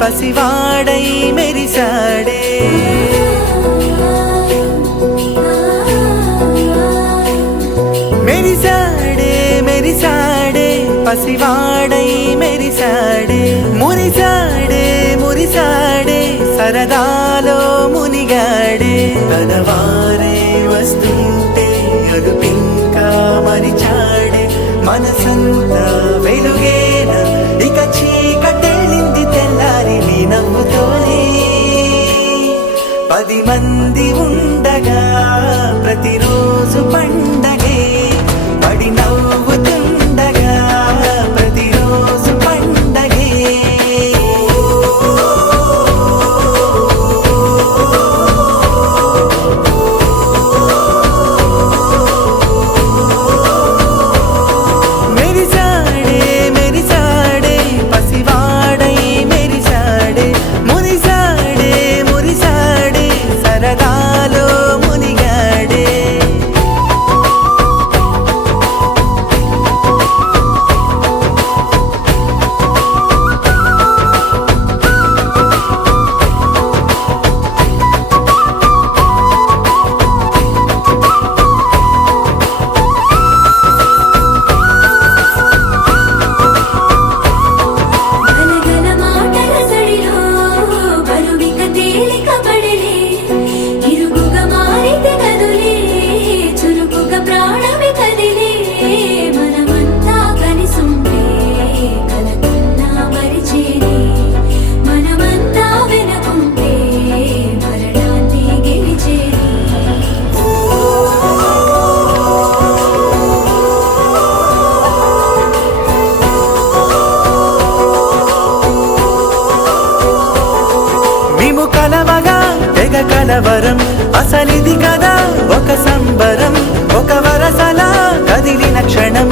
పసివాడై మెరిసాడే మెరిసాడే మెరిసాడే పసివాడై మెరిసాడే మురిసాడే మురిసాడే సరదాలో మునిగాడే తన వారే వస్తుంటే అదుపింకా మరిచాడే మనసంతా వెలుగేన ఇక చీకటెళ్ళింది తెల్లారి నీ నవ్వుతోనే 10 మంది ఉండగా ప్రతిరోజు పండగే పడి నవ్వుతుండగా ప్రతిరోజు పండగే మెరిసాడే మెరిసాడే పసివాడై మెరిసాడే మురిసాడే మురిసాడే సరదాలో మునిగాడే గలగల మాటల సడిలో బరువిక తేలిక పడలే ఇరుగుగా మారితే కదులే చురుకుగా ప్రాణమే కదిలే మనమంతా కలిసుంటే కలకన్నా మరిచేనే మనమంతా వెనకుంటే మరణాన్ని గెలిచేనే మేము కలవగా తెగ కలవరం అసలిది కదా ఒక సంబరం ఒక వరసలా కదిలిన క్షణం